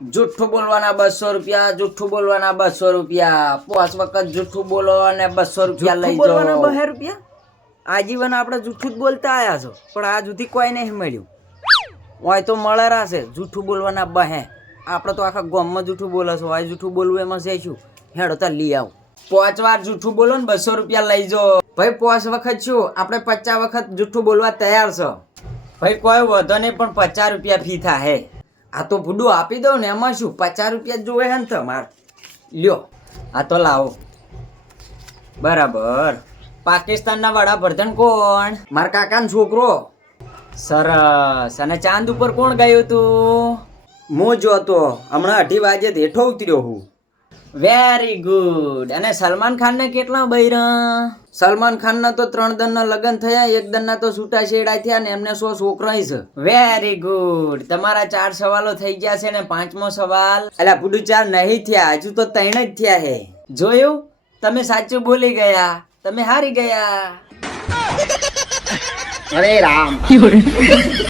જુઠ્ઠું બોલવાના બસો રૂપિયા જુઠ્ઠું બોલવાના બસો રૂપિયા. પાંચ વખત જુઠ્ઠું બોલો અને બસો રૂપિયા લઈ જાઓ. બહે રૂપિયા? આજીવન આપણે જૂઠું જ બોલતા આવ્યા છો પણ આ જુદી કોઈ નહીં મળ્યું. હોય તો મળે રાશે જૂઠું બોલવાના બહે. આપણે તો આખા ગામમાં જૂઠું બોલે છો હોય જૂઠું બોલવું એમાં જઈશું હેડો તાર લઈ આવ. પાંચ વાર જુઠ્ઠું બોલો ને બસો રૂપિયા લઈ જાઓ. ભાઈ પાંચ વખત શું? આપણે પચાસ વખત જુઠ્ઠું બોલવા તૈયાર છો. ભાઈ કોઈ વધો નહીં પણ પચાસ રૂપિયા ફી થાય આ તો ભૂડું આપી દઉં ને એમાં શું? પચાસ રૂપિયા જોવે હે ને તમારે. લ્યો, આ તો લાવો. બરાબર. પાકિસ્તાનના વડાપ્રધાન કોણ? મારા કાકાનો છોકરો. સરસ. અને ચાંદ ઉપર કોણ ગયું તું? હું જોતો હમણાં અઢી વાગે હેઠો ઉતર્યો હું. વેરી ગુડ અને સલમાન ખાન ને કેટલા બૈરા? સલમાન ખાન ના તો ત્રણ દન ના લગ્ન થયા એક દન ના તો છૂટા છેડા થયા ને એમને સો છોકરા છે. વેરી ગુડ તમારા ચાર સવાલો થઈ ગયા છે ને પાંચમો સવાલ. અલ્યા પુડુ ચાર નહીં થયા હજુ તો ત્રણ જ થયા હે. જોયું? તમે સાચું બોલી ગયા. તમે હારી ગયા. અરે રામ.